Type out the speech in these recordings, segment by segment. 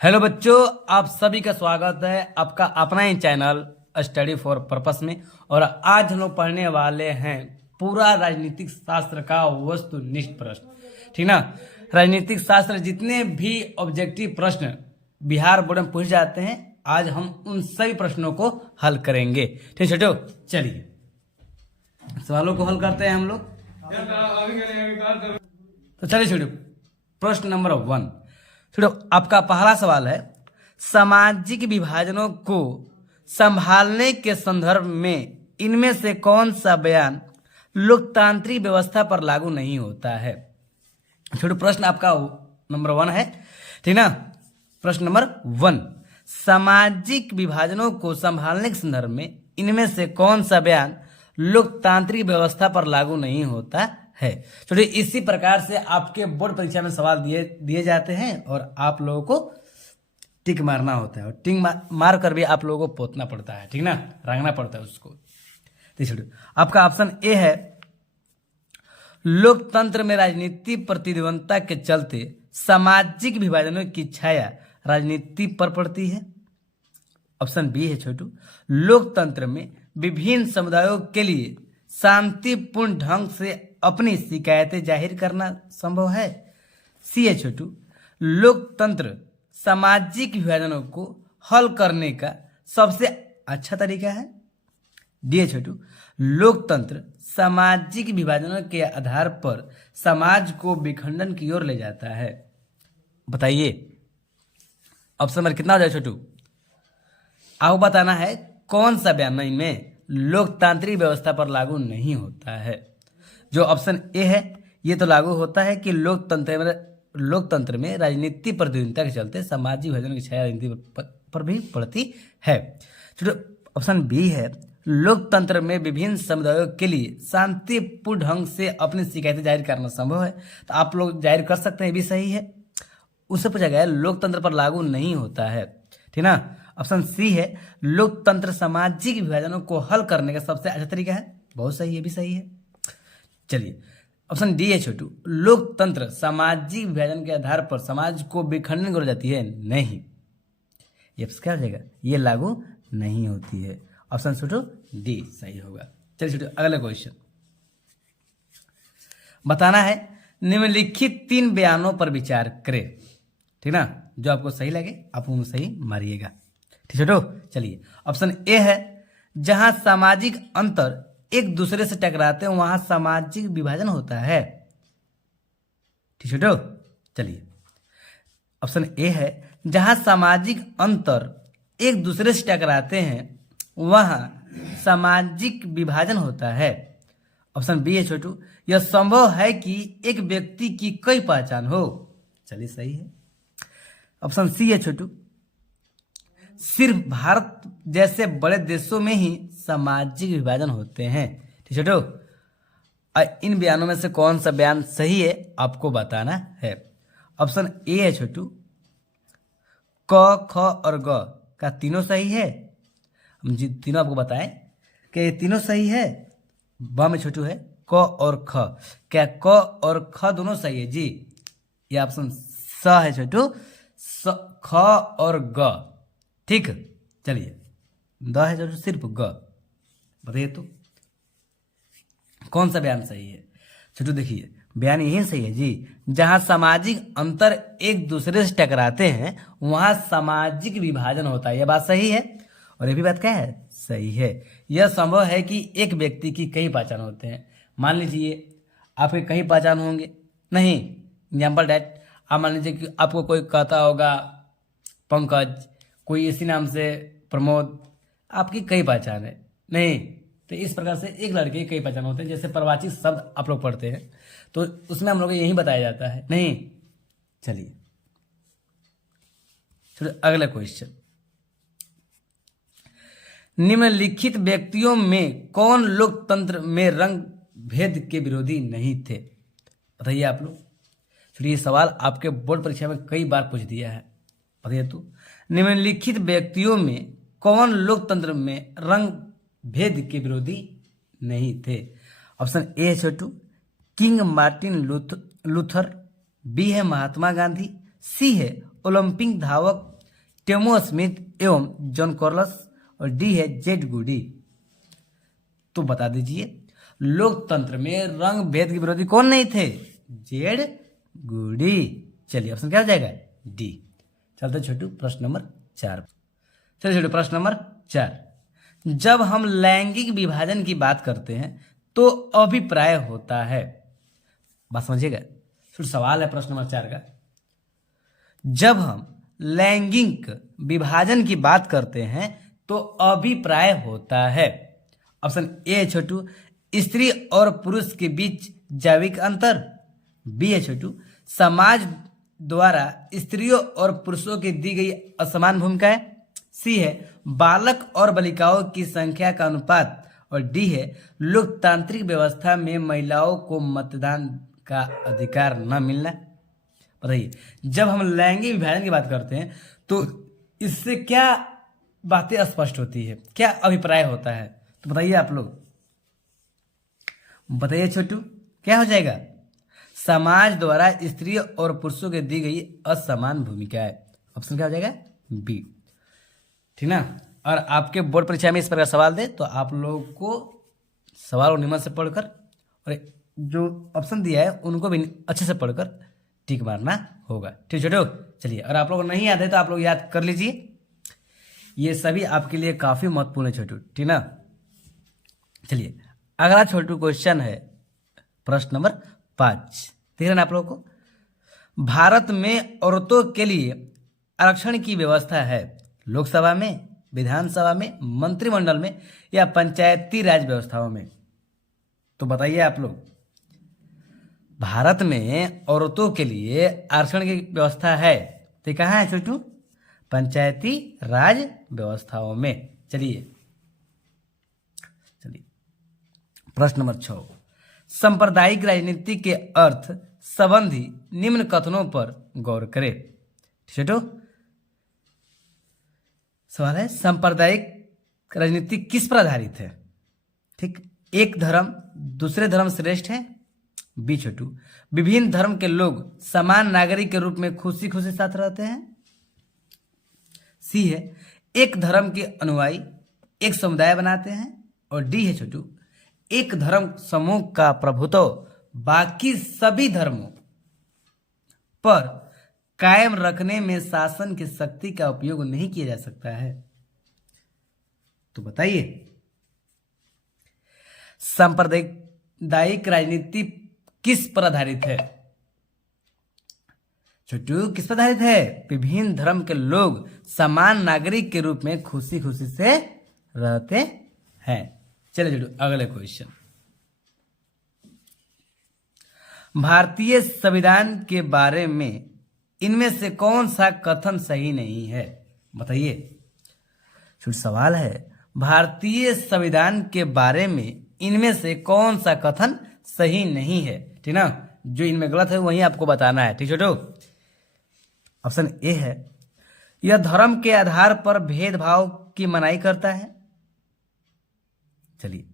Hello बच्चों, आप सभी का स्वागत है आपका अपना ही चैनल स्टडी फॉर पर्पस में। और आज हम लोग पढ़ने वाले हैं पूरा राजनीतिक शास्त्र का वस्तुनिष्ठ प्रश्न। ठीक ना। राजनीतिक शास्त्र जितने भी ऑब्जेक्टिव प्रश्न बिहार बोर्ड में पूछे जाते हैं, आज हम उन सभी प्रश्नों को हल करेंगे। ठीक है छोटो, चलिए सवालों को हल करते हैं हम लोग। तो चलिए छोटो, प्रश्न नंबर 1। छोटो, आपका पहला सवाल है, सामाजिक विभाजनों को संभालने के संदर्भ में इनमें से कौन सा बयान लोकतांत्रिक व्यवस्था पर लागू नहीं होता है। छोटो, प्रश्न आपका नंबर 1 है, ठीक ना। प्रश्न नंबर 1, सामाजिक विभाजनों को संभालने के संदर्भ में इनमें से कौन सा बयान लोकतांत्रिक व्यवस्था पर लागू नहीं होता है। तो इसी प्रकार से आपके बोर्ड परीक्षा में सवाल दिए जाते हैं और आप लोगों को टिक मारना होता है, और टिक मार कर भी आप लोगों को पोतना पड़ता है, ठीक ना, रंगना पड़ता है उसको। तो आपका ऑप्शन ए है, लोकतंत्र में राजनीतिक प्रतिद्वंदता के चलते सामाजिक विभाजनों की छाया राजनीति पर पड़ती है। ऑप्शन बी है छोटू, लोकतंत्र में विभिन्न समुदायों के लिए शांतिपूर्ण ढंग से अपनी शिकायतें जाहिर करना संभव है। सी है छोटू, लोकतंत्र सामाजिक विभाजनों को हल करने का सबसे अच्छा तरीका है। डी है छोटू, लोकतंत्र सामाजिक विभाजनों के आधार पर समाज को विखंडन की ओर ले जाता है। बताइए ऑप्शन नंबर कितना हो जाए छोटू। आपको बताना है कौन सा बयान इनमें लोकतांत्रिक व्यवस्था पर लागू नहीं होता है। जो ऑप्शन ए है, ये तो लागू होता है कि लोकतंत्र में राजनीतिक प्रतिद्वंदिता के चलते सामाजिक विभाजन की छाया राजनीति पर भी पड़ती है। ऑप्शन बी है, लोकतंत्र में विभिन्न समुदायों के लिए शांतिपूर्ण ढंग से अपनी शिकायतें जाहिर करना संभव है। तो आप लोग जाहिर कर सकते हैं, ये भी सही है। उससे पूछा गया है लोकतंत्र पर लागू नहीं होता है, ठीक ना। ऑप्शन सी है, लोकतंत्र सामाजिक विभाजनों को हल करने का सबसे अच्छा तरीका है। बहुत सही है, भी सही है। चलिए ऑप्शन डी है छोटू, लोकतंत्र सामाजिक विभाजन के आधार पर समाज को विखंडन की ओर जाती है। नहीं, ये क्या हो जाएगा, ये लागू नहीं होती है। ऑप्शन छोटू डी सही होगा। चलिए छोटू, अगला क्वेश्चन बताना है, निम्नलिखित 3 बयानों पर विचार करें, ठीक ना। जो आपको सही लगे आप उनको सही मारिएगा, ठीक है छोटू। चलिए ऑप्शन ए है, जहां सामाजिक अंतर एक दूसरे से टकराते हैं वहां सामाजिक विभाजन होता है। ठीक है छोटू। चलिए ऑप्शन ए है, जहां सामाजिक अंतर एक दूसरे से टकराते हैं वहां सामाजिक विभाजन होता है। ऑप्शन बी है छोटू, यह संभव है कि एक व्यक्ति की कई पहचान हो। चलिए सही है। ऑप्शन सी है छोटू, सिर्फ भारत जैसे बड़े देशों में ही सामाजिक विभाजन होते हैं। ठीक है छोटू। इन बयानों में से कौन सा बयान सही है आपको बताना है। ऑप्शन ए है छोटू, क, ख और ग का तीनों सही है। हम जी तीनों आपको बताएं कि ये तीनों सही है। ब में छोटू है क और ख, क्या क और ख दोनों सही है जी। ये ऑप्शन स है छोटू, ख और ग, ठीक। चलिए द है छोटू सिर्फ ग। बताइए तो कौन सा बयान सही है। छोटू देखिए बयान यही सही है जी, जहां सामाजिक अंतर एक दूसरे से टकराते हैं वहां सामाजिक विभाजन होता है। यह बात सही है। और यह भी बात क्या है, सही है। यह संभव है कि एक व्यक्ति की कई पहचान होते हैं। मान लीजिए आपके कई पहचान होंगे, नहीं एग्जाम्पल डैट, आप मान लीजिए कि आपको कोई कहता होगा पंकज, कोई इसी नाम से प्रमोद, आपकी कई पहचान है। नहीं, तो इस प्रकार से एक लड़के की कई पहचान होते हैं। जैसे प्रवाची शब्द आप लोग पढ़ते हैं तो उसमें हम लोग यही बताया जाता है। नहीं, चलिए अगला क्वेश्चन, निम्नलिखित व्यक्तियों में कौन लोकतंत्र में रंग भेद के विरोधी नहीं थे। बताइए आप लोग। चलिए ये सवाल आपके बोर्ड परीक्षा में कई बार पूछ दिया है। बताइए तो निम्नलिखित व्यक्तियों में कौन लोकतंत्र में रंग भेद के विरोधी नहीं थे। ऑप्शन ए है छोटू, किंग मार्टिन लूथर, बी है महात्मा गांधी, सी है ओलंपिक धावक टेमो स्मिथ एवं जॉन कार्लस, और डी है जेड गुडी। तो बता दीजिए लोकतंत्र में रंग भेद के विरोधी कौन नहीं थे? जेड गुडी। चलिए ऑप्शन क्या हो जाएगा? डी। चलते छोटू प्रश्न नंबर 4। चलिए छोटू प्रश्न नंबर 4। जब हम लैंगिक विभाजन की बात करते हैं तो अभिप्राय होता है, बात समझिएगा। छोटू सवाल है प्रश्न नंबर 4 का। जब हम लैंगिक विभाजन की बात करते हैं तो अभिप्राय होता है। ऑप्शन ए है छोटू स्त्री और पुरुष के बीच जैविक अंतर, बी है छोटू समाज द्वारा स्त्रियों और पुरुषों की दी गई असमान भूमिकाएं, सी है बालक और बालिकाओं की संख्या का अनुपात, और डी है लोकतांत्रिक व्यवस्था में महिलाओं को मतदान का अधिकार न मिलना। बताइए जब हम लैंगिक विभाजन की बात करते हैं तो इससे क्या बातें स्पष्ट होती है, क्या अभिप्राय होता है? तो बताइए आप लोग, बताइए छोटू क्या हो जाएगा? समाज द्वारा स्त्री और पुरुषों के दी गई असमान भूमिका है। ऑप्शन क्या हो जाएगा? बी। ठीक ना। और आपके बोर्ड परीक्षा में इस प्रकार सवाल दे तो आप लोगों को सवाल और नियम से पढ़कर और जो ऑप्शन दिया है उनको भी अच्छे से पढ़कर टिक मारना होगा। ठीक छोटू। चलिए और आप लोगों को नहीं याद है तो आप लोग याद कर लीजिए, ये सभी आपके लिए काफी महत्वपूर्ण है छोटू। ठीक ना। चलिए अगला छोटू क्वेश्चन है प्रश्न नंबर 5। देख रहे ना आप लोगों को। भारत में औरतों के लिए आरक्षण की व्यवस्था है लोकसभा में, विधानसभा में, मंत्रिमंडल में या पंचायती राज व्यवस्थाओं में? तो बताइए आप लोग, भारत में औरतों के लिए आरक्षण की व्यवस्था है तो कहाँ है छोटू? पंचायती राज व्यवस्थाओं में। चलिए प्रश्न नंबर 6। सांप्रदायिक राजनीति के अर्थ संबंधी निम्न कथनों पर गौर करें। छोटू सवाल है सांप्रदायिक राजनीति किस पर आधारित है? ठीक, एक धर्म दूसरे धर्म श्रेष्ठ है, बी छोटू विभिन्न धर्म के लोग समान नागरिक के रूप में खुशी खुशी साथ रहते हैं, सी है एक धर्म के अनुयायी एक समुदाय बनाते हैं, और डी है छोटू एक धर्म समूह का प्रभुत्व बाकी सभी धर्मों पर कायम रखने में शासन की शक्ति का उपयोग नहीं किया जा सकता है। तो बताइए सांप्रदायिक राजनीति किस पर आधारित है? छोटू किस पर आधारित है? विभिन्न धर्म के लोग समान नागरिक के रूप में खुशी खुशी से रहते हैं। चलिए छोटू अगले क्वेश्चन। भारतीय संविधान के बारे में इनमें से कौन सा कथन सही नहीं है? बताइए। छोटू सवाल है भारतीय संविधान के बारे में इनमें से कौन सा कथन सही नहीं है। ठीक ना, जो इनमें गलत है वही आपको बताना है। ठीक छोटू। ऑप्शन ए है यह धर्म के आधार पर भेदभाव की मनाही करता है। चलिए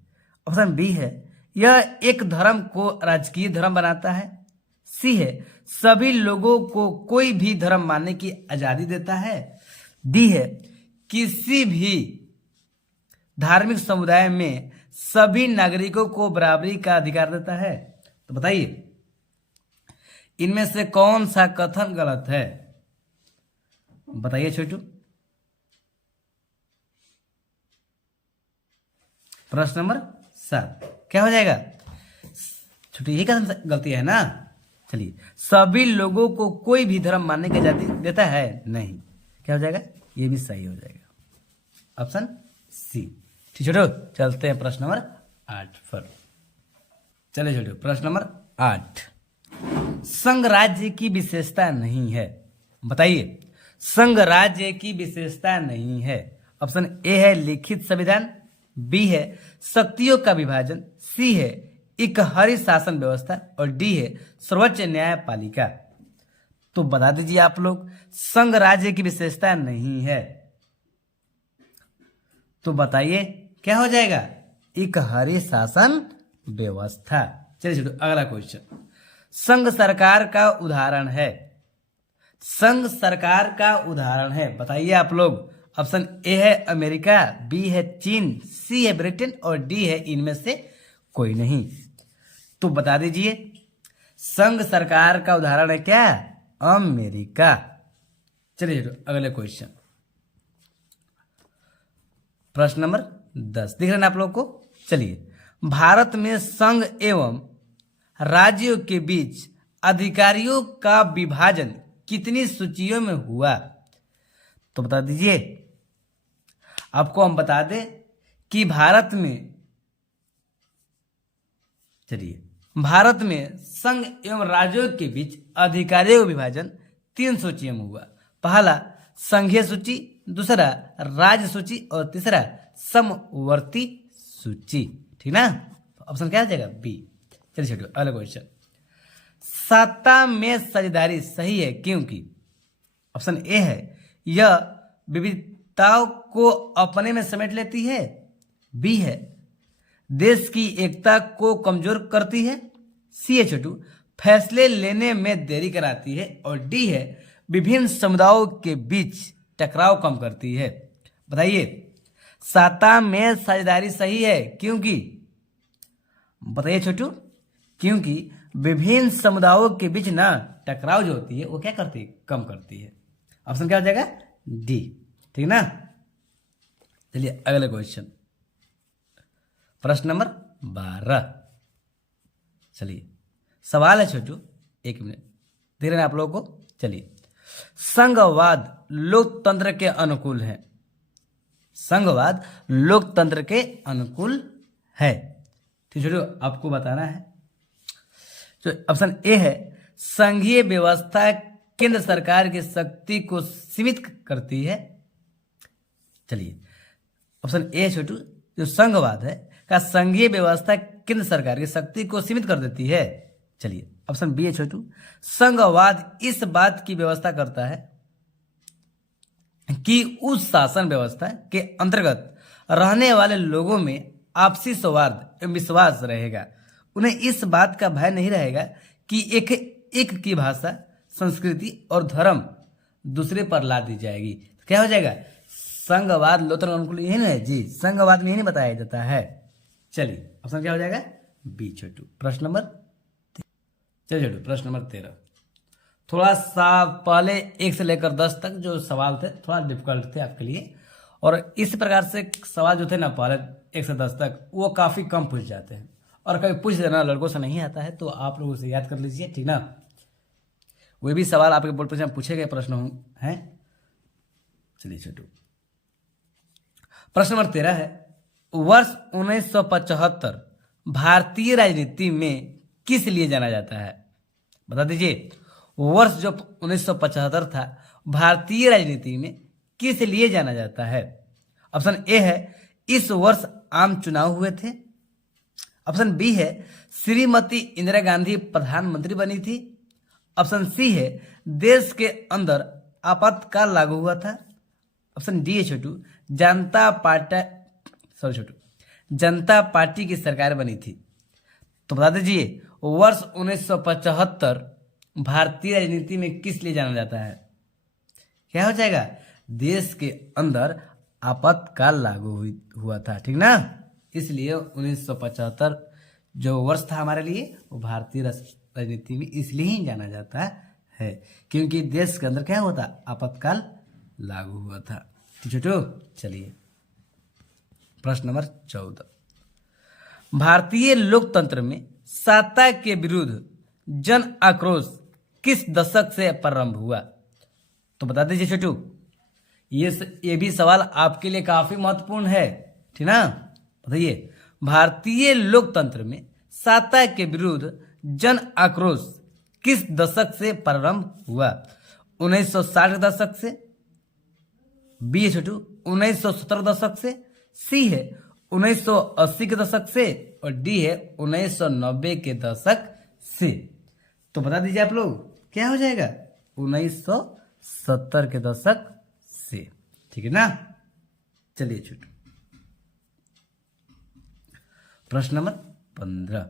ऑप्शन बी है यह एक धर्म को राजकीय धर्म बनाता है, सी है सभी लोगों को कोई भी धर्म मानने की आजादी देता है, डी है किसी भी धार्मिक समुदाय में सभी नागरिकों को बराबरी का अधिकार देता है। तो बताइए इनमें से कौन सा कथन गलत है? बताइए छोटू। प्रश्न नंबर 7 क्या हो जाएगा? छोटू यही कथन गलती है ना। चलिए सभी लोगों को कोई भी धर्म मानने की आजादी देता है, नहीं। क्या हो जाएगा? ये भी सही हो जाएगा, ऑप्शन सी। ठीक छोटू। चलते हैं प्रश्न नंबर 8 पर। चलिए छोटू प्रश्न नंबर 8। संघ राज्य की विशेषता नहीं है। बताइए संघ राज्य की विशेषता नहीं है। ऑप्शन ए है लिखित संविधान, बी है शक्तियों का विभाजन, सी है इकहरी शासन व्यवस्था, और डी है सर्वोच्च न्यायपालिका। तो बता दीजिए आप लोग संघ राज्य की विशेषता नहीं है तो बताइए क्या हो जाएगा? इकहरी शासन व्यवस्था। चलिए छोटू अगला क्वेश्चन। संघ सरकार का उदाहरण है। संघ सरकार का उदाहरण है, बताइए आप लोग। ऑप्शन ए है अमेरिका, बी है चीन, सी है ब्रिटेन और डी है इनमें से कोई नहीं। तो बता दीजिए, संघ सरकार का उदाहरण है क्या? अमेरिका। चलिए अगले क्वेश्चन, प्रश्न नंबर 10 दिख रहे हैं आप लोग को। चलिए, भारत में संघ एवं राज्यों के बीच अधिकारियों का विभाजन कितनी सूचियों में हुआ? तो बता दीजिए। आपको हम बता दें कि भारत में संघ एवं राज्यों के बीच अधिकारियों का विभाजन 3 सूचियों में हुआ। पहला संघीय सूची, दूसरा राज्य सूची और तीसरा समवर्ती सूची। ठीक ना? ऑप्शन क्या आ जाएगा? बी। चलिए छोड़िए, अगला क्वेश्चन। सत्ता में साझेदारी सही है क्योंकि ऑप्शन ए है यह विविधताओं को अपने में समेट लेती है, बी है देश की एकता को कमजोर करती है, सी है छोटू फैसले लेने में देरी कराती है और डी है विभिन्न समुदायों के बीच टकराव कम करती है। बताइए, सत्ता में साझेदारी सही है क्योंकि, बताइए छोटू, क्योंकि विभिन्न समुदायों के बीच ना टकराव जो होती है वो क्या करती है? कम करती है। ऑप्शन क्या हो जाएगा? डी। ठीक ना? चलिए अगले क्वेश्चन, प्रश्न नंबर 12। चलिए, सवाल है छोटू, 1 मिनट दे रहे हैं आप लोगों को। चलिए, संघवाद लोकतंत्र के अनुकूल है। संघवाद लोकतंत्र के अनुकूल है। ठीक छोटू, आपको बताना है। तो ऑप्शन ए है संघीय व्यवस्था केंद्र सरकार की शक्ति को सीमित करती है। चलिए, ऑप्शन ए छोटू, जो संघवाद है का संघीय व्यवस्था केंद्र सरकार की शक्ति को सीमित कर देती है। चलिए, ऑप्शन बी है छोटू, संघवाद इस बात की व्यवस्था करता है कि उस शासन व्यवस्था के अंतर्गत रहने वाले लोगों में आपसी सौहार्द एवं विश्वास रहेगा। उन्हें इस बात का भय नहीं रहेगा कि एक की भाषा, संस्कृति और धर्म दूसरे पर ला दी जाएगी। तो क्या हो जाएगा? संघवाद लोकतंत्र अनुकूल, यही ना है जी, संघवाद में यही बताया जाता है। चलिए, ऑप्शन क्या हो जाएगा? बी छोटू। प्रश्न नंबर, चलिए छोटू, प्रश्न नंबर 13 थोड़ा सा पहले 1 से लेकर 10 तक जो सवाल थे थोड़ा डिफिकल्ट थे आपके लिए, और इस प्रकार से सवाल जो थे ना पहले 1 से 10 तक वो काफी कम पूछ जाते हैं, और कभी पूछ देना लड़कों से नहीं आता है तो आप लोग उसे याद कर लीजिए। ठीक ना? वे भी सवाल आपके बोर्ड परीक्षा में पूछे गए प्रश्न हैं। चलिए छोटू, प्रश्न नंबर 13 है, वर्ष 1975 भारतीय राजनीति में किस लिए जाना जाता है? बता दीजिए, वर्ष जो 1975 था भारतीय राजनीति में किस लिए जाना जाता है? ऑप्शन ए है इस वर्ष आम चुनाव हुए थे, ऑप्शन बी है श्रीमती इंदिरा गांधी प्रधानमंत्री बनी थी, ऑप्शन सी है देश के अंदर आपातकाल लागू हुआ था, ऑप्शन डी है छोटू जनता पार्टी की सरकार बनी थी। तो बता दीजिए, वर्ष 1975 भारतीय राजनीति में किस लिए जाना जाता है? क्या हो जाएगा? देश के अंदर आपातकाल लागू हुआ था। ठीक ना? इसलिए 1975 जो वर्ष था हमारे लिए वो भारतीय राजनीति में इसलिए ही जाना जाता है क्योंकि देश के अंदर क्या हुआ था? आपातकाल लागू हुआ था। छोटू, चलिए प्रश्न नंबर 14, भारतीय लोकतंत्र में सत्ता के विरुद्ध जन आक्रोश किस दशक से प्रारंभ हुआ? तो बता दीजिए छोटू, ये भी सवाल आपके लिए काफी महत्वपूर्ण है। ठीक ना? बताइए, भारतीय लोकतंत्र में सत्ता के विरुद्ध जन आक्रोश किस दशक से प्रारंभ हुआ? 1960 के दशक से, बी है छोटू 1970 दशक से, सी है 1980 के दशक से और डी है 1990 के दशक से। तो बता दीजिए आप लोग, क्या हो जाएगा? 1970 के दशक से। ठीक है ना? चलिए छोटू, प्रश्न नंबर 15,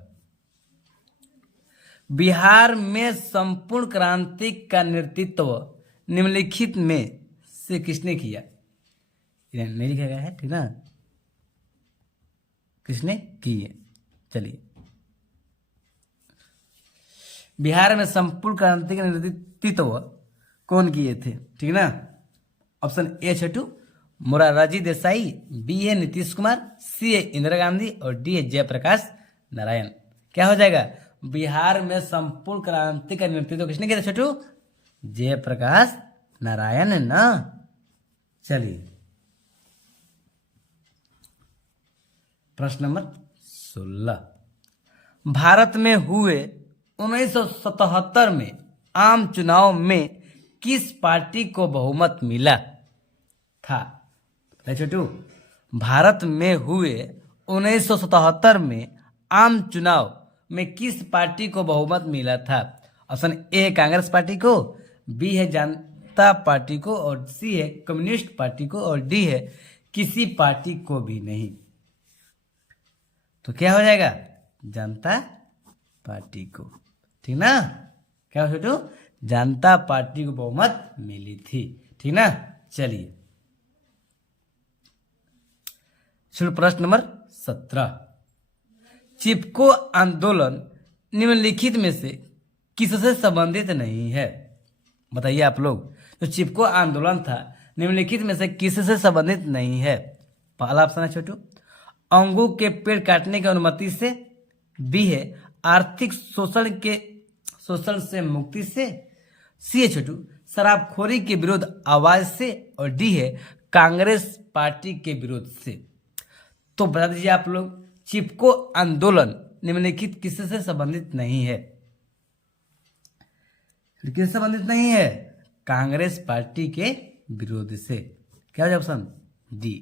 बिहार में संपूर्ण क्रांति का नेतृत्व निम्नलिखित में से किसने किया? नहीं लिखा गया है, ठीक ना, किसने किए। चलिए, बिहार में संपूर्ण क्रांति का नेतृत्व कौन किए थे? ठीक ना, ऑप्शन ए छोटू मोरारजी देसाई, बी है नीतीश कुमार, सी है इंदिरा गांधी और डी है जयप्रकाश नारायण। क्या हो जाएगा? बिहार में संपूर्ण क्रांति का नेतृत्व किसने किया था छोटू? जयप्रकाश नारायण है ना। चलिए, प्रश्न नंबर 16, भारत में हुए 1977 में आम चुनाव में किस पार्टी को बहुमत मिला था? छोटू, भारत में हुए 1977 में आम चुनाव में किस पार्टी को बहुमत मिला था? ऑप्शन ए कांग्रेस पार्टी को, बी है जनता पार्टी को और सी है कम्युनिस्ट पार्टी को और डी है किसी पार्टी को भी नहीं। तो क्या हो जाएगा? जनता पार्टी को, ठीक ना। क्या हो छोटू? जनता पार्टी को बहुमत मिली थी, ठीक ना। चलिए, शुरू प्रश्न नंबर 17, चिपको आंदोलन निम्नलिखित में से किससे संबंधित नहीं है? बताइए आप लोग, जो चिपको आंदोलन था निम्नलिखित में से किससे संबंधित नहीं है? पहला ऑप्शन है छोटू अंगूर के पेड़ काटने की अनुमति से, बी है आर्थिक शोषण से मुक्ति से, सी है छोटू शराबखोरी के विरोध आवाज से और डी है कांग्रेस पार्टी के विरोध से। तो बता दीजिए आप लोग, चिपको आंदोलन निम्नलिखित किससे संबंधित नहीं है? किससे संबंधित नहीं है? कांग्रेस पार्टी के विरोध से। क्या हो जाए ऑप्शन डी।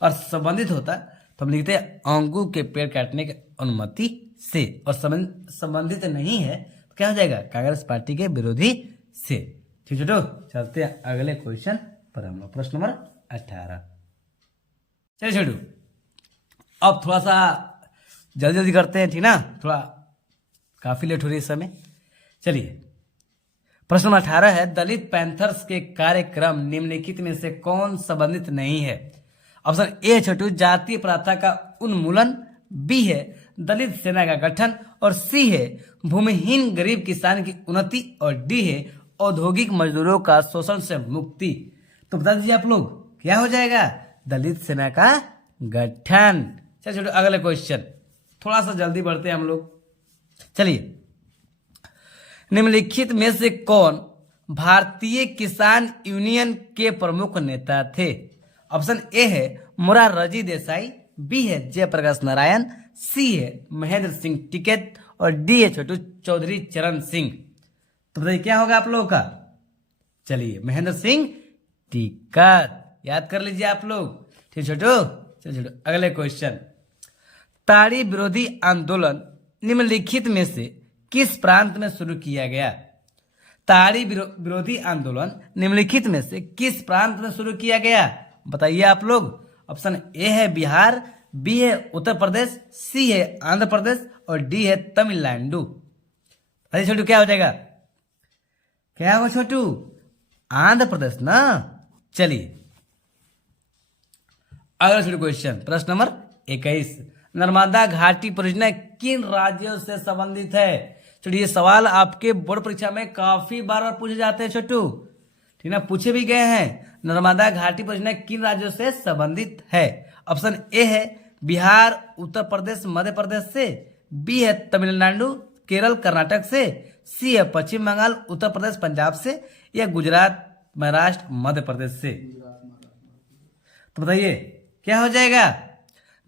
और संबंधित होता तो हम लिखते हैं अंगूर के पेड़ काटने की अनुमति से, और संबंधित नहीं है तो क्या हो जाएगा? कांग्रेस पार्टी के विरोधी से। ठीक है, चलते हैं अगले क्वेश्चन पर हम लोग, प्रश्न नंबर 18। चलिए छोटू, अब थोड़ा सा जल्दी जल्दी करते हैं, ठीक ना, थोड़ा काफी लेट हो रही है इस समय। चलिए, प्रश्न नंबर 18 है, दलित पैंथर्स के कार्यक्रम निम्नलिखित में से कौन संबंधित नहीं है? ऑप्शन ए छोटू जातीय प्रथा का उन्मूलन, बी है दलित सेना का गठन और सी है भूमिहीन गरीब किसान की उन्नति और डी है औद्योगिक मजदूरों का शोषण से मुक्ति। तो बता दीजिए आप लोग, क्या हो जाएगा? दलित सेना का गठन। चलिए छोटू, अगले क्वेश्चन, थोड़ा सा जल्दी बढ़ते हैं हम लोग। चलिए, निम्नलिखित में से कौन भारतीय किसान यूनियन के प्रमुख नेता थे? ऑप्शन ए है मोरारजी देसाई, बी है जयप्रकाश नारायण, सी है महेंद्र सिंह टिकैत और डी है छोटू चौधरी चरण सिंह। तो बताइए क्या होगा आप लोगों का? चलिए, महेंद्र सिंह टिकैत, याद कर लीजिए आप लोग। ठीक छोटू, चलिए छोटू, अगले क्वेश्चन, ताड़ी विरोधी आंदोलन निम्नलिखित में से किस प्रांत में शुरू किया गया? ताड़ी विरोधी आंदोलन निम्नलिखित में से किस प्रांत में शुरू किया गया? बताइए आप लोग। ऑप्शन ए है बिहार, बी है उत्तर प्रदेश, सी है आंध्र प्रदेश और डी है तमिलनाडु। अरे छोटू, क्या हो जाएगा? क्या होगा छोटू? आंध्र प्रदेश ना। चलिए, अगला छोटू क्वेश्चन, प्रश्न नंबर 21, नर्मदा घाटी परियोजना किन राज्यों से संबंधित है? छोटू, ये सवाल आपके बोर्ड परीक्षा में काफी बार पूछे जाते हैं छोटू, ठीक ना, पूछे भी गए हैं। नर्मदा घाटी परियोजना किन राज्यों से संबंधित है? ऑप्शन ए है बिहार, उत्तर प्रदेश, मध्य प्रदेश से, बी है तमिलनाडु, केरल, कर्नाटक से, सी है पश्चिम बंगाल, उत्तर प्रदेश, पंजाब से, या गुजरात, महाराष्ट्र, मध्य प्रदेश से। तो बताइए क्या हो जाएगा?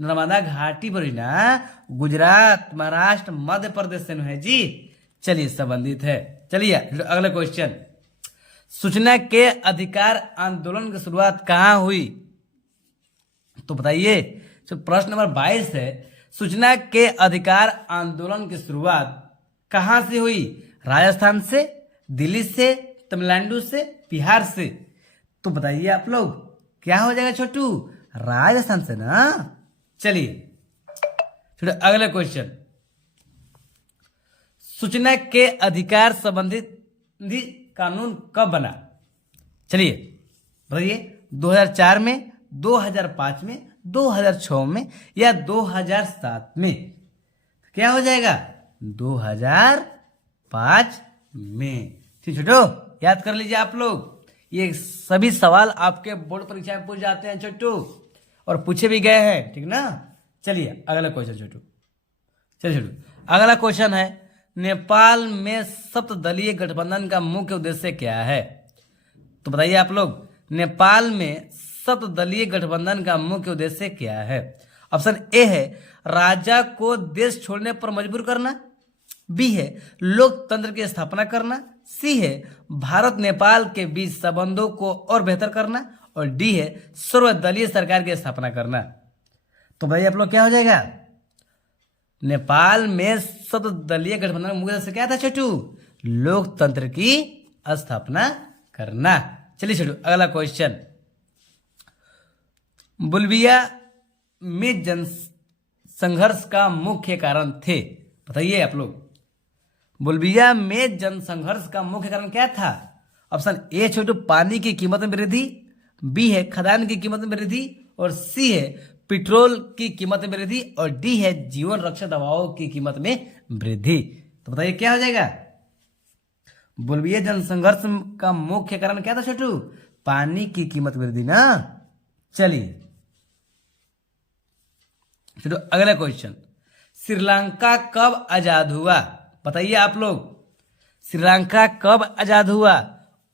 नर्मदा घाटी परियोजना गुजरात, महाराष्ट्र, मध्य प्रदेश से है जी। चलिए, संबंधित है। चलिए अगला क्वेश्चन, सूचना के अधिकार आंदोलन की शुरुआत कहाँ हुई? तो बताइए, तो प्रश्न नंबर 22 है, सूचना के अधिकार आंदोलन की शुरुआत कहां से हुई? राजस्थान से, दिल्ली से, तमिलनाडु से, बिहार से। तो बताइए आप लोग, क्या हो जाएगा छोटू? राजस्थान से ना। चलिए छोटू, अगला क्वेश्चन, सूचना के अधिकार संबंधित कानून कब बना? चलिए बताइए 2004 में, 2005 में, 2006 में या 2007 में? क्या हो जाएगा? 2005 में। ठीक छोटो, याद कर लीजिए आप लोग, ये सभी सवाल आपके बोर्ड परीक्षा में पूछ जाते हैं छोटू, और पूछे भी गए हैं। ठीक ना। चलिए अगला क्वेश्चन छोटू। चलिए छोटू, अगला क्वेश्चन है, नेपाल में सप्तदलीय गठबंधन का मुख्य उद्देश्य क्या है? तो बताइए आप लोग, नेपाल में सप्तदलीय गठबंधन का मुख्य उद्देश्य क्या है? ऑप्शन ए है राजा को देश छोड़ने पर मजबूर करना, बी है लोकतंत्र की स्थापना करना, सी है भारत नेपाल के बीच संबंधों को और बेहतर करना, और डी है सर्वदलीय सरकार की स्थापना करना। तो भाई आप लोग क्या हो जाएगा? नेपाल में सर्वदलीय गठबंधन का मुख्य उद्देश्य क्या था छोटू? लोकतंत्र की स्थापना करना। चलिए छोटू अगला क्वेश्चन, बोलिविया में जन संघर्ष का मुख्य कारण थे? बताइए आप लोग, बोलिविया में जनसंघर्ष का मुख्य कारण क्या था? ऑप्शन ए छोटू पानी की कीमत में वृद्धि, बी है खदान की कीमत में वृद्धि, और सी है पेट्रोल की कीमत में वृद्धि, और डी है जीवन रक्षा दवाओं की कीमत में वृद्धि। तो बताइए क्या हो जाएगा? बोलिविया जनसंघर्ष का मुख्य कारण क्या था छोटू? पानी की कीमत वृद्धि ना। चलिए छोटू अगला क्वेश्चन, श्रीलंका कब आजाद हुआ? बताइए आप लोग, श्रीलंका कब आजाद हुआ?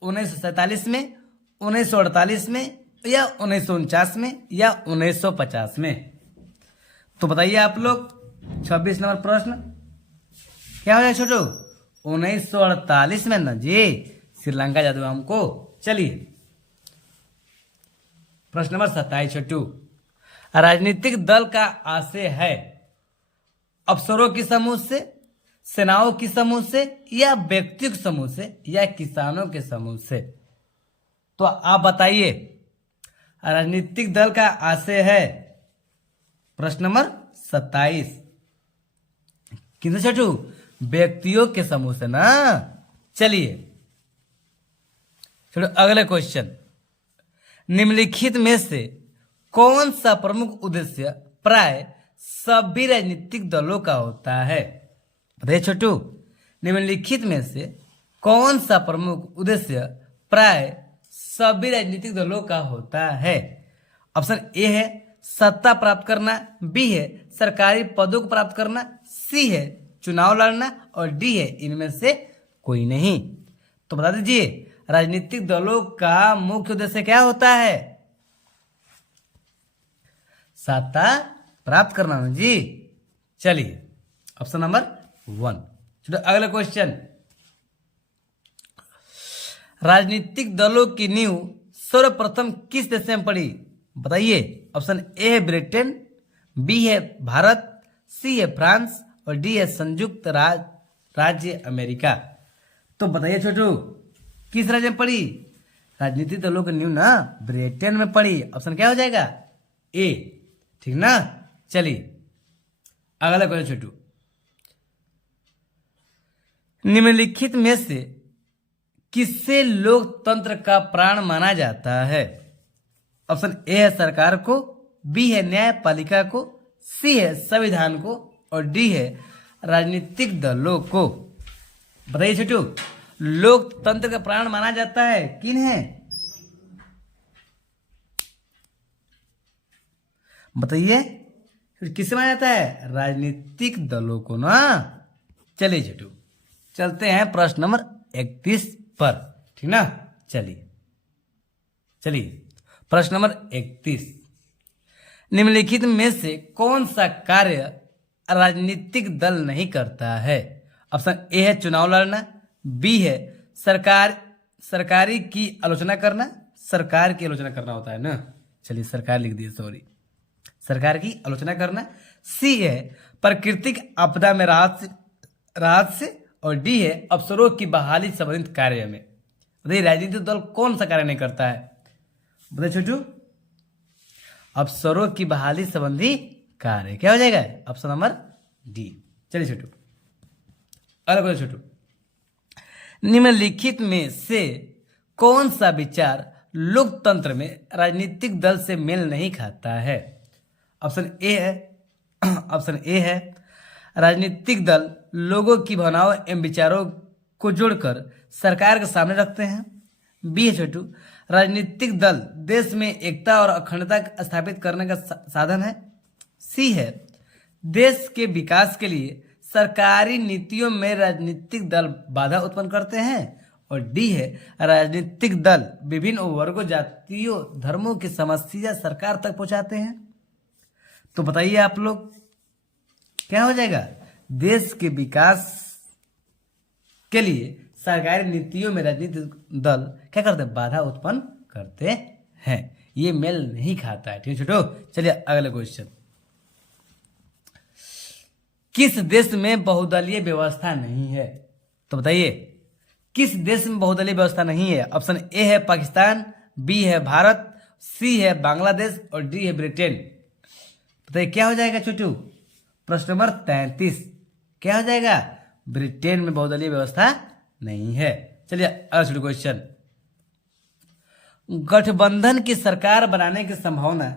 1947 में, 1948 में, या 1949 में, या 1950 में? तो बताइए आप लोग, 26 नंबर प्रश्न क्या हो जाए छोटू? 1948 में ना जी, श्रीलंका आजाद हुआ हमको। चलिए प्रश्न नंबर 27 छोटू, राजनीतिक दल का आशय है अफसरों की समूह से, सेनाओं की समूह से, या व्यक्तियों के समूह से, या किसानों के समूह से? तो आप बताइए, राजनीतिक दल का आशय है, प्रश्न नंबर 27, किससे छोटू? व्यक्तियों के समूह से ना। चलिए छोटू अगले क्वेश्चन, निम्नलिखित में से कौन सा प्रमुख उद्देश्य प्राय सभी राजनीतिक दलों का होता है? बताइए छोटू, निम्नलिखित में से कौन सा प्रमुख उद्देश्य प्राय सभी राजनीतिक दलों का होता है? ऑप्शन ए है सत्ता प्राप्त करना, बी है सरकारी पदों को प्राप्त करना, सी है चुनाव लड़ना, और डी है इनमें से कोई नहीं। तो बता दीजिए, राजनीतिक दलों का मुख्य उद्देश्य क्या होता है? सत्ता प्राप्त करना ना जी। चलिए ऑप्शन नंबर 1। चलो अगला क्वेश्चन, राजनीतिक दलों की नींव सर्वप्रथम किस देश में पड़ी? बताइए। ऑप्शन ए है ब्रिटेन, बी है भारत, सी है फ्रांस, और डी है संयुक्त राज्य अमेरिका। तो बताइए छोटू, किस राज्य में पड़ी? राजनीतिक दलों की नींव ना ब्रिटेन में पड़ी। ऑप्शन क्या हो जाएगा? ए। ठीक ना। चलिए अगला क्वेश्चन छोटू, निम्नलिखित में से किससे लोकतंत्र का प्राण माना जाता है? ऑप्शन ए है सरकार को, बी है न्यायपालिका को, सी है संविधान को, और डी है राजनीतिक दलों को। बताइए छोटू, लोकतंत्र का प्राण माना जाता है किन है? बताइए किससे माना जाता है? राजनीतिक दलों को ना। चलिए छोटू चलते हैं प्रश्न नंबर 31 पर। ठीक ना। चलिए प्रश्न नंबर 31, निम्नलिखित में से कौन सा कार्य राजनीतिक दल नहीं करता है? ऑप्शन ए है चुनाव लड़ना, बी है सरकारी की आलोचना करना, सरकार की आलोचना करना होता है ना। चलिए सरकार लिख दिए, सॉरी, सरकार की आलोचना करना, सी है प्राकृतिक आपदा में राहत से, और डी है अफसरों की बहाली संबंधित कार्य में। बताइए राजनीतिक दल कौन सा कार्य नहीं करता है? बताइए छोटू, अफसरों की बहाली संबंधी कार्य क्या हो जाएगा? Option number D. चलिए छोटू अगला क्वेश्चन छोटू, निम्नलिखित में से कौन सा विचार लोकतंत्र में राजनीतिक दल से मेल नहीं खाता है? ऑप्शन ए है राजनीतिक दल लोगों की भावनाओं एवं विचारों को जोड़कर सरकार के सामने रखते हैं। बी है छोटू, राजनीतिक दल देश में एकता और अखंडता स्थापित करने का साधन है। सी है देश के विकास के लिए सरकारी नीतियों में राजनीतिक दल बाधा उत्पन्न करते हैं। और डी है राजनीतिक दल विभिन्न वर्गों, जातियों, धर्मों की समस्या सरकार तक पहुंचाते हैं। तो बताइए आप लोग क्या हो जाएगा? देश के विकास के लिए सरकारी नीतियों में राजनीतिक दल क्या करते हैं? बाधा उत्पन्न करते हैं। ये मेल नहीं खाता है। ठीक है छोटो, चलिए अगले क्वेश्चन। किस देश में बहुदलीय व्यवस्था नहीं है? तो बताइए किस देश में बहुदलीय व्यवस्था नहीं है? ऑप्शन ए है पाकिस्तान, बी है भारत, सी है बांग्लादेश और डी है ब्रिटेन। बताइए क्या हो जाएगा छोटू? प्रश्न नंबर 33 क्या हो जाएगा? ब्रिटेन में बहुदलीय व्यवस्था नहीं है। चलिए अगला क्वेश्चन। गठबंधन की सरकार बनाने की संभावना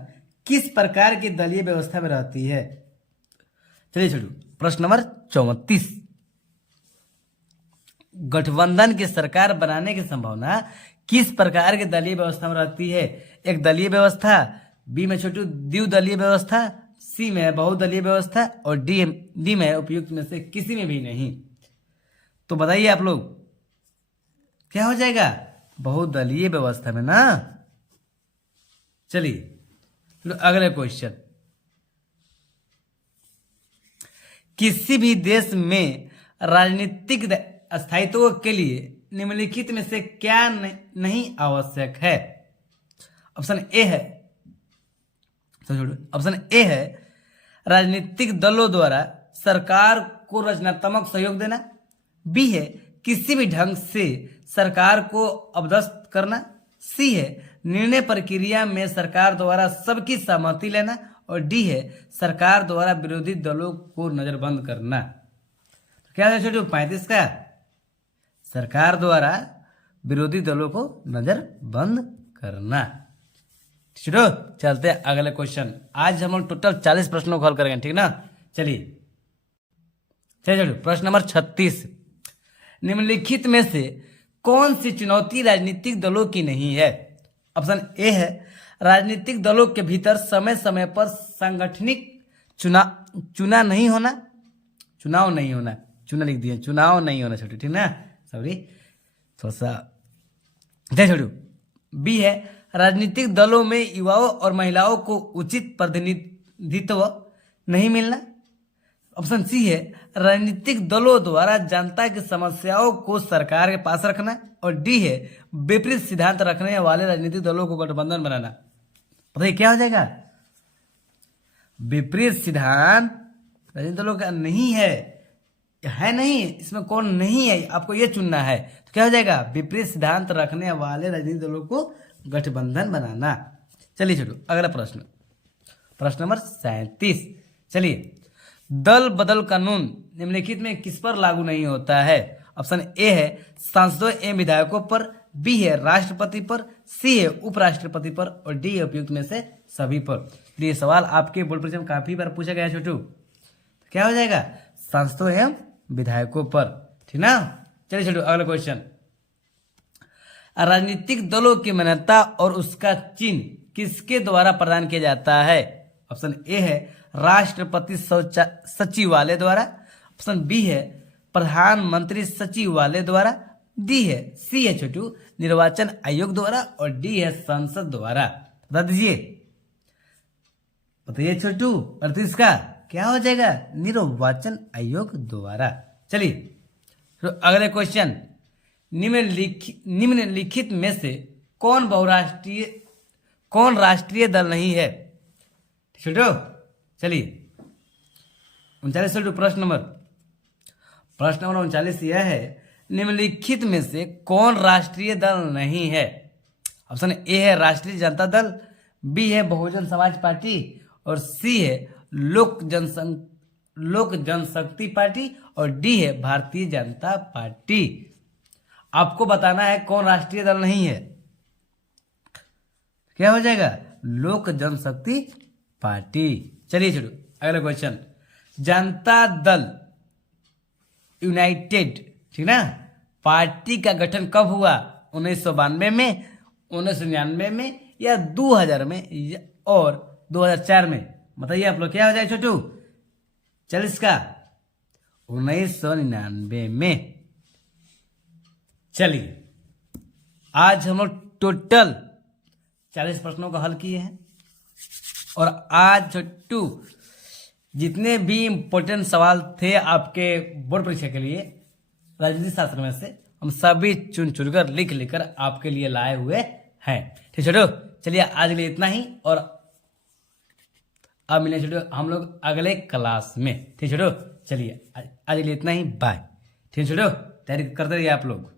किस प्रकार की दलीय व्यवस्था में रहती है? चलिए छोटू प्रश्न नंबर 34। गठबंधन की सरकार बनाने की संभावना किस प्रकार की दलीय व्यवस्था में रहती है? एक दलीय व्यवस्था, बी में छोटू द्विदलीय व्यवस्था, सी में है बहुदलीय व्यवस्था और डी में है उपयुक्त में से किसी में भी नहीं। तो बताइए आप लोग क्या हो जाएगा? बहुदलीय व्यवस्था में ना। चलिए अगले क्वेश्चन। किसी भी देश में राजनीतिक स्थायित्व के लिए निम्नलिखित में से क्या नहीं आवश्यक है? ऑप्शन ए है राजनीतिक दलों द्वारा सरकार को रचनात्मक सहयोग देना। बी है किसी भी ढंग से सरकार को अवदस्त करना। सी है निर्णय प्रक्रिया में सरकार द्वारा सबकी सहमति लेना। और डी है सरकार द्वारा विरोधी दलों को नजरबंद करना। तो क्या है छोटू? 35 का सरकार द्वारा विरोधी दलों को नजरबंद करना। छोटू चलते हैं अगले क्वेश्चन। आज हम लोग टोटल 40 प्रश्नों को हल करेंगे, ठीक ना? चलिए छोटू प्रश्न नंबर 36। निम्नलिखित में से कौन सी चुनौती राजनीतिक दलों की नहीं है? ऑप्शन ए है राजनीतिक दलों के भीतर समय समय पर सांगठनिक चुनाव नहीं होना। चुनाव लिख दिए, चुनाव नहीं होना छोटू, ठीक ना? सॉरी थोड़ा सा छोटू। बी है राजनीतिक दलों में युवाओं और महिलाओं को उचित प्रतिनिधित्व नहीं मिलना। ऑप्शन सी है राजनीतिक दलों द्वारा जनता की समस्याओं को सरकार के पास रखना। और डी है विपरीत सिद्धांत रखने वाले राजनीतिक दलों को गठबंधन बनाना। बताइए क्या हो जाएगा? विपरीत सिद्धांत राजनीतिक दलों का नहीं है नहीं, इसमें कौन नहीं है आपको ये चुनना है। तो क्या हो जाएगा? विपरीत सिद्धांत रखने वाले राजनीतिक दलों को गठबंधन बनाना। चलिए छोटू अगला प्रश्न, प्रश्न नंबर 37। चलिए दल बदल कानून निम्नलिखित में किस पर लागू नहीं होता है? ऑप्शन ए है सांसदों एवं विधायकों पर, बी है राष्ट्रपति पर, सी है उपराष्ट्रपति पर और डी है उपयुक्त में से सभी पर। ये सवाल आपके बोर्ड परीक्षा में काफी बार पूछा गया है छोटू। तो क्या हो जाएगा? सांसदों एवं विधायकों पर, ठीक ना? चलिए छोटू अगला क्वेश्चन। राजनीतिक दलों की मान्यता और उसका चिन्ह किसके द्वारा प्रदान किया जाता है? ऑप्शन ए है राष्ट्रपति सचिवालय द्वारा। ऑप्शन बी है प्रधानमंत्री सचिवालय द्वारा। डी है सी है छोटू निर्वाचन आयोग द्वारा और डी है संसद द्वारा। बता दीजिए, बताइए छोटू 38 का क्या हो जाएगा? निर्वाचन आयोग द्वारा। चलिए तो अगले क्वेश्चन। निम्नलिखित में से कौन राष्ट्रीय दल नहीं है? छोटू चलिए 39 छोटू प्रश्न नंबर 39 यह है निम्नलिखित में से कौन राष्ट्रीय दल नहीं है? ऑप्शन ए है राष्ट्रीय जनता दल, बी है बहुजन समाज पार्टी और सी है लोक जनशक्ति पार्टी और डी है भारतीय जनता पार्टी। आपको बताना है कौन राष्ट्रीय दल नहीं है। क्या हो जाएगा? लोक जनशक्ति पार्टी। चलिए छोड़ो, अगला क्वेश्चन। जनता दल यूनाइटेड, ठीक ना, पार्टी का गठन कब हुआ? 1992 में, 1999 में, या 2000 में, और 2004 में? बताइए आप लोग, क्या हो जाए छोटू? 40 का 1999 में। चलिए, आज हम लोग टोटल 40 प्रश्नों का हल किए हैं, और आज छोटू जितने भी इंपॉर्टेंट सवाल थे आपके बोर्ड परीक्षा के लिए राजनीति शास्त्र में से, हम सभी चुन चुनकर लिख लेकर आपके लिए लाए हुए हैं। ठीक छोटू, चलिए आज के लिए इतना ही, और अब मिले छोटू हम लोग अगले क्लास में। ठीक छोटू, चलिए आज के लिए इतना ही, बाय। ठीक छोटू, तैयारी करते रहिए आप लोग।